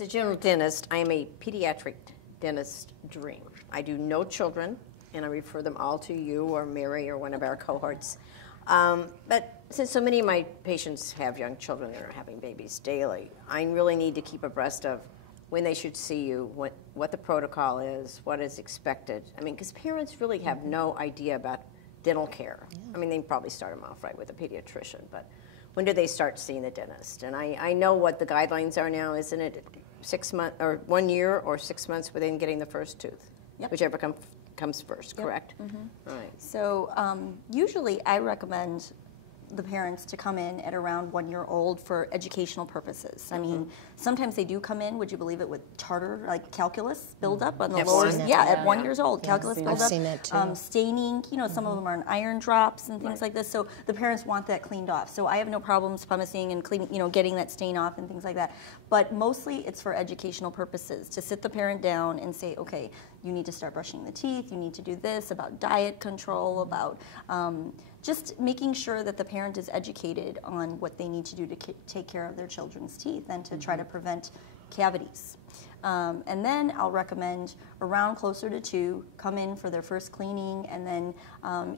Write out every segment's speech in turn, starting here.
As a general dentist, I am a pediatric dentist dream. I do no children, and I refer them all to you or Mary or one of our cohorts. But since so many of my patients have young children that are having babies daily, I really need to keep abreast of when they should see you, what the protocol is, what is expected. I mean, because parents really have no idea about dental care. Yeah. I mean, they probably start them off right with a pediatrician, but when do they start seeing the dentist? And I know what the guidelines are now, isn't it? 6 months or 1 year or 6 months within getting the first tooth, yep. Whichever comes first, yep. Correct? Mm-hmm. Right. So usually I recommend the parents to come in at around 1 year old for educational purposes. I mean, sometimes they do come in, would you believe it, with tartar, like calculus buildup on the lower, at 1 year old, calculus buildup. I've seen that too. Staining, you know, some of them are in iron drops and things like this, so the parents want that cleaned off. So I have no problems pumicing and cleaning, you know, getting that stain off and things like that. But mostly it's for educational purposes, to sit the parent down and say, okay, you need to start brushing the teeth, you need to do this, about diet control, about just making sure that the parent is educated on what they need to do to take care of their children's teeth and to try to prevent cavities. And then I'll recommend around closer to 2, come in for their first cleaning, and then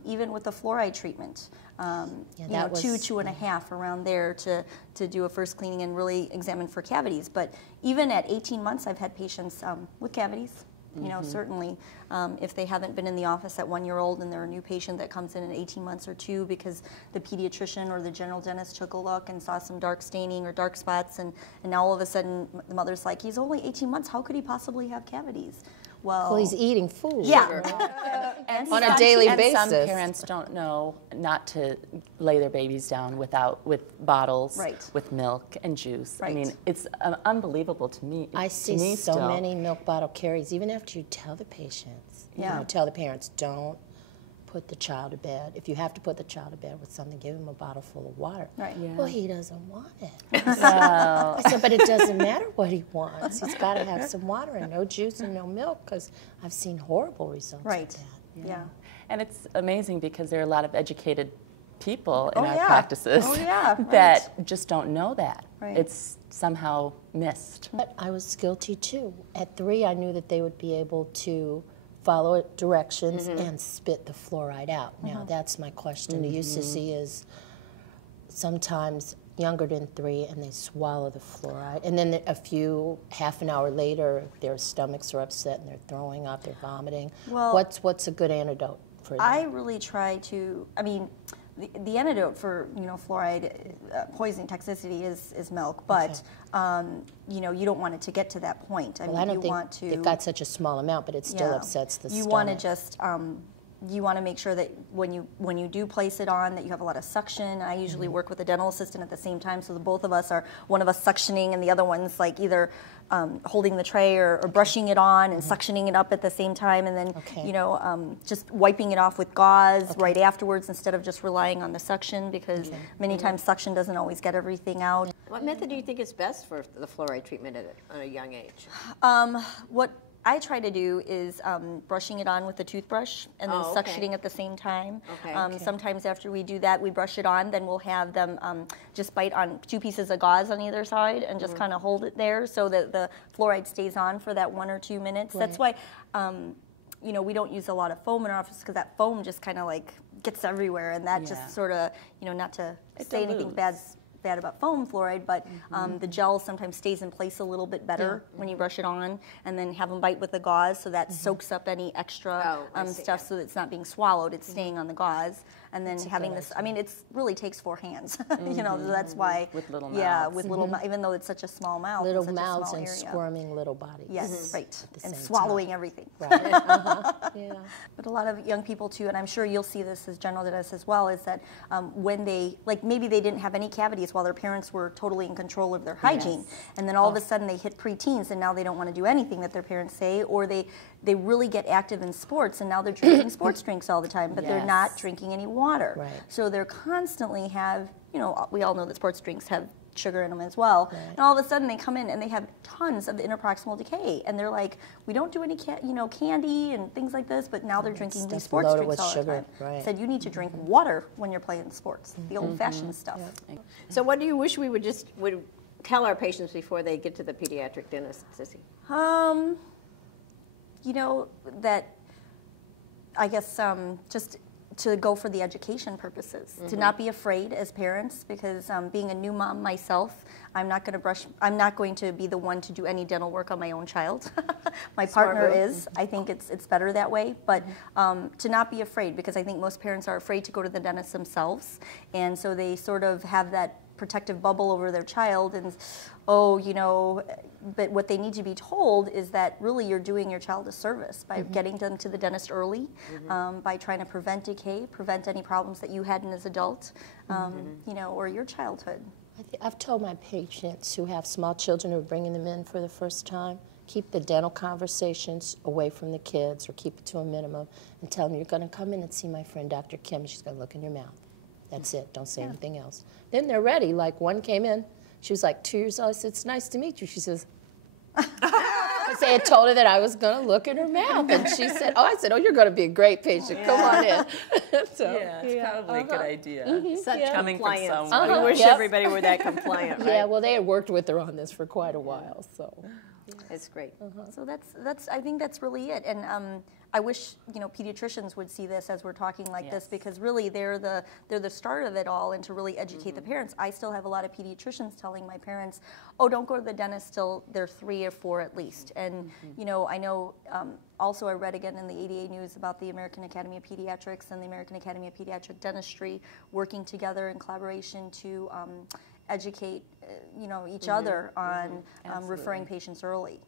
even with the fluoride treatment, you know, 2, 2.5 around there to do a first cleaning and really examine for cavities. But even at 18 months, I've had patients with cavities. You know, certainly if they haven't been in the office at 1 year old and they're a new patient that comes in 18 months or 2 because the pediatrician or the general dentist took a look and saw some dark staining or dark spots, and now all of a sudden the mother's like, he's only 18 months, how could he possibly have cavities? Well, he's eating food. Yeah. On a daily basis. Some parents don't know not to lay their babies down with bottles, with milk and juice. I mean, it's unbelievable to me. I see so many milk bottle carries, even after you tell the patients, you know, tell the parents, don't put the child to bed. If you have to put the child to bed with something, give him a bottle full of water. Right. Yeah. Well, he doesn't want it. I said, but it doesn't matter what he wants. He's got to have some water and no juice and no milk, because I've seen horrible results of that. Yeah. And it's amazing because there are a lot of educated people in our practices that just don't know that. It's somehow missed. But I was guilty too. At 3, I knew that they would be able to follow directions and spit the fluoride out. Now that's my question to you, Cissy, is sometimes younger than 3 and they swallow the fluoride, and then half an hour later their stomachs are upset and they're throwing up, they're vomiting. Well, what's a good antidote for that? I really try to, I mean, the antidote for, you know, fluoride poisoning toxicity is milk, but you know, you don't want it to get to that point. I mean, I don't think they've got such a small amount, but it still upsets the stomach. You want to just you want to make sure that when you do place it on, that you have a lot of suction. I usually work with a dental assistant at the same time, so the both of us are, one of us suctioning and the other one's like either holding the tray or brushing it on and suctioning it up at the same time, and then you know, just wiping it off with gauze right afterwards instead of just relying on the suction, because many times suction doesn't always get everything out. What method do you think is best for the fluoride treatment at a young age? What I try to do is brushing it on with a toothbrush and then suctioning at the same time. Sometimes after we do that, we brush it on, then we'll have them just bite on 2 pieces of gauze on either side and just kind of hold it there so that the fluoride stays on for that 1 or 2 minutes. That's why you know, we don't use a lot of foam in our office, because that foam just kind of like gets everywhere, and that just sort of, you know, not to say anything bad about foam fluoride, but the gel sometimes stays in place a little bit better when you brush it on, and then have them bite with the gauze, so that soaks up any extra stuff, so that it's not being swallowed, it's staying on the gauze. And then having this, I mean, it really takes 4 hands, you know, that's why. With little mouths. With little mouths, even though it's such a small mouth. Little mouths and squirming little bodies. Yes, right. And swallowing everything. Right. But a lot of young people too, and I'm sure you'll see this as general dentists as well, is that when they, like maybe they didn't have any cavities while their parents were totally in control of their hygiene, and then all of a sudden they hit preteens and now they don't want to do anything that their parents say, or they really get active in sports and now they're drinking sports drinks all the time, but they're not drinking any water. So they're constantly have, you know, we all know that sports drinks have sugar in them as well, and all of a sudden they come in and they have tons of interproximal decay, and they're like, we don't do any candy and things like this, but now they're drinking these sports drinks all the time. Said you need to drink water when you're playing sports, the old-fashioned stuff. So what do you wish we would tell our patients before they get to the pediatric dentist, Cissy? You know, that I guess just to go for the education purposes, to not be afraid as parents, because being a new mom myself, I'm not going to be the one to do any dental work on my own child. My partner is. I think it's better that way, but to not be afraid, because I think most parents are afraid to go to the dentist themselves, and so they sort of have that protective bubble over their child, and oh, you know, but what they need to be told is that really you're doing your child a service by getting them to the dentist early, by trying to prevent decay, prevent any problems that you had as an adult, you know, or your childhood. I've told my patients who have small children who are bringing them in for the first time, keep the dental conversations away from the kids or keep it to a minimum and tell them you're going to come in and see my friend Dr. Kim. She's going to look in your mouth. That's it. Don't say anything else. Then they're ready. Like one came in. She was like 2 years old. I said, it's nice to meet you. She says, I had told her that I was going to look in her mouth. And she said, oh, I said, oh, you're going to be a great patient. Come on in. So, it's probably a good idea. Such coming from compliance. someone. I wish everybody were that compliant, right? Yeah, well, they had worked with her on this for quite a while. So it's great. So that's I think that's really it. And I wish, you know, pediatricians would see this as we're talking like this, because really they're the start of it all, and to really educate the parents. I still have a lot of pediatricians telling my parents, oh, don't go to the dentist till they're 3 or 4 at least. And you know, I know also I read again in the ADA news about the American Academy of Pediatrics and the American Academy of Pediatric Dentistry working together in collaboration to educate you know, each other on referring patients early.